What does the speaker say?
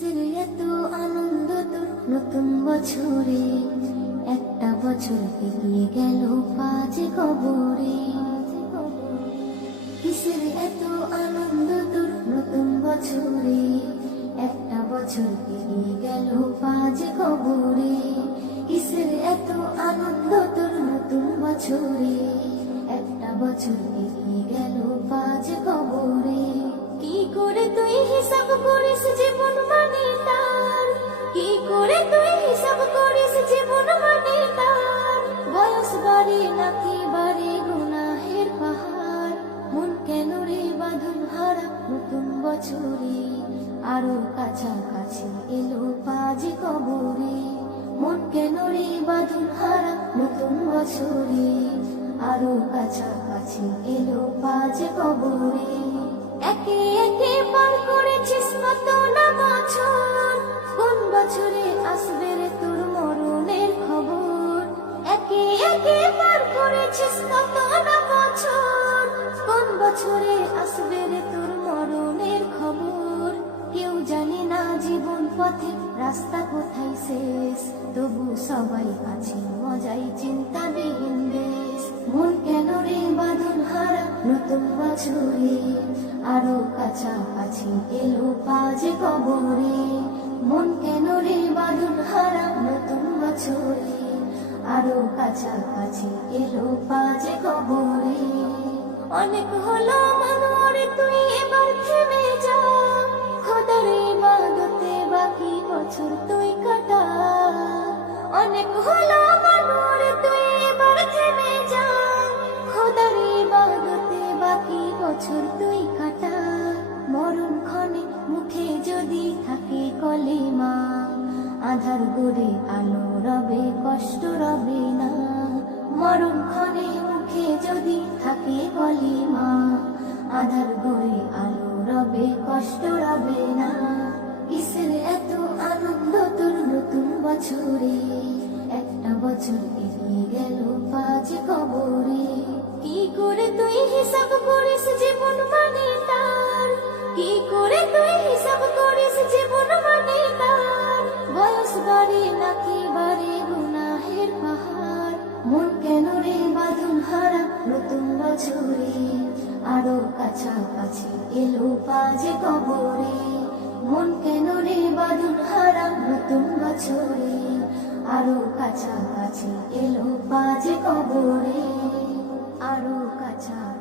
কিসের এত আনন্দ তোর নতুন বছরে, একটা বছর পেরিয়ে গেল পাঁচে কবরে। কিসের এত আনন্দ তোর নতুন বছরে, একটা বছর পেরিয়ে গেল পাঁচে কবরে। কিসের এত আনন্দ তোর নতুন বছরে, একটা বছর পেরিয়ে গেল পাঁচে কবরে। কি করে তুই হিসাব করিস জীবন মানে তার, কি করে তুই হিসাব করিস জীবন মানে তার। বয়স বাড়ে নাকি বাড়ে গুনাহের পাহাড়, মন কেন রে বাঁধন হারা নতুন বছরে। আরো কাছাকাছি এলো পাঁচে কবরে, মন কেন রে বাঁধন হারা নতুন বছরে। আরো কাছাকাছি এলো পাঁচে কবরে। একে একে পার করেছিস কত না বছর, কোন বছরে আসবে রে তোর মরণের খবর। একে একে পার করেছিস কত না বছর, কোন বছরে আসবে রে তোর মরণের খবর। কেউ জানে না জীবন পথে রাস্তা কোথায় শেষ, তবু সবাই আছে মজাই চিন্তাবিহীন বেশ। মন কেন রে বাঁধন হারা নতুন বছরে, আরো কাছাকাছি এলো পাঁচে কবরে। মন কেন রে বাঁধন হারা নতুন বছরে, আরো কাছাকাছি এলো পাঁচে কবরে। অনেক হলো মনোরে তুই এবার থেমে যা, খোদার ইবাদতে বাকি বছর তুই কাটা। অনেক হলো মনোরে তুই এবার থেমে যা, খোদার ইবাদতে বাকি বছর তুই কাটা। মরণ ক্ষণে মুখে যদি থাকে কলেমা, আধার গড়ে আলো রবে কষ্ট রবে না। মরণ ক্ষণে মুখে যদি থাকে কলেমা, আধার গড়ে আলো রবে কষ্ট রবে না। কিসের এত আনন্দ তোর নতুন বছরে, একটা বছর এগিয়ে গেল পাঁচে কবরে। কি করে তুই হিসাব করিস জীবন মানে তার, কি করে তুই হিসাব করিস জীবন মানে তার। বয়স বাড়ে নাকি বাড়ে গুনাহের পাহাড়, মন কেন রে বাঁধন হারা নতুন বছরে। আরো কাছাকাছি এলো পাঁচে কবরে, মন কেন রে বাঁধন হারা নতুন বছরে। আরো কাছাকাছি এলো পাঁচে কবরে, আরো কাছাকাছি।